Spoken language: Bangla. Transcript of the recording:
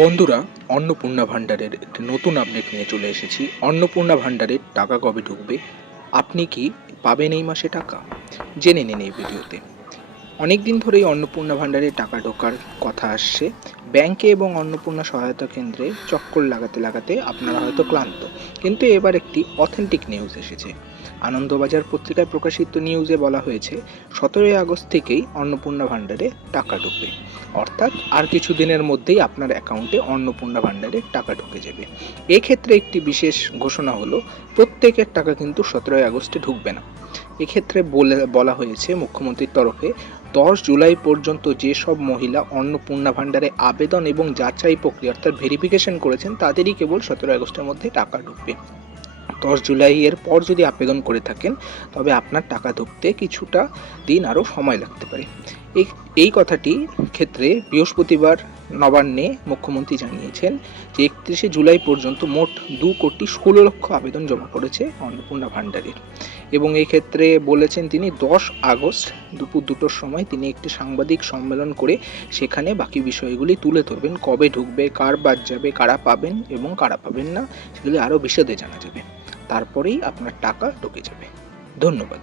বন্ধুরা, অন্নপূর্ণা ভাণ্ডারের একটি নতুন আপডেট নিয়ে চলে এসেছি। অন্নপূর্ণা ভাণ্ডারের টাকা কবে ঢুকবে, আপনি কি পাবেন এই মাসে টাকা, জেনে নিন এই ভিডিওতে। অনেক দিন ধরেই অন্নপূর্ণা ভাণ্ডারে টাকা ঢোকার কথা আসছে। ব্যাংকে এবং অন্নপূর্ণা সহায়তা কেন্দ্রে চক্কর লাগাতে লাগাতে আপনারা হয়তো ক্লান্ত, কিন্তু এবার একটি অথেন্টিক নিউজ এসেছে। আনন্দবাজার পত্রিকায় প্রকাশিত নিউজে বলা হয়েছে 17ই আগস্ট থেকেই অন্নপূর্ণা ভাণ্ডারে টাকা ঢুকবে, অর্থাৎ আর কিছু দিনের মধ্যেই আপনার অ্যাকাউন্টে অন্নপূর্ণা ভাণ্ডারে টাকা ঢুকে যাবে। এক্ষেত্রে একটি বিশেষ ঘোষণা হলো, প্রত্যেকের টাকা কিন্তু 17ই আগস্টে ঢুকবে না। এক্ষেত্রে বলা হয়েছে মুখ্যমন্ত্রীর তরফে 10 জুলাই পর্যন্ত যেসব মহিলা অন্নপূর্ণা ভাণ্ডারে আবেদন এবং যাচাই প্রক্রিয়া অর্থাৎ ভেরিফিকেশন করেছেন তাদেরই কেবল 17 আগস্টের মধ্যে টাকা ঢুকবে। 10 জুলাই এর পর যদি আবেদন করে থাকেন তবে আপনার টাকা ঢুকতে কিছুটা দিন আরও সময় লাগতে পারে। এই কথাটি ক্ষেত্রে বৃহস্পতিবার নবান্নে মুখ্যমন্ত্রী জানিয়েছেন যে 31শে জুলাই পর্যন্ত মোট 2,16 লক্ষ আবেদন জমা করেছে অন্নপূর্ণা ভাণ্ডারের। এবং এই ক্ষেত্রে বলেছেন তিনি 10 আগস্ট দুপুর 2টোর সময় তিনি একটি সাংবাদিক সম্মেলন করে সেখানে বাকি বিষয়গুলি তুলে ধরবেন, কবে ঢুকবে, কার বাদ যাবে, কারা পাবেন এবং কারা পাবেন না, সেগুলি আরও বিশদে জানা যাবে। তারপরেই আপনার টাকা ঢুকে যাবে। ধন্যবাদ।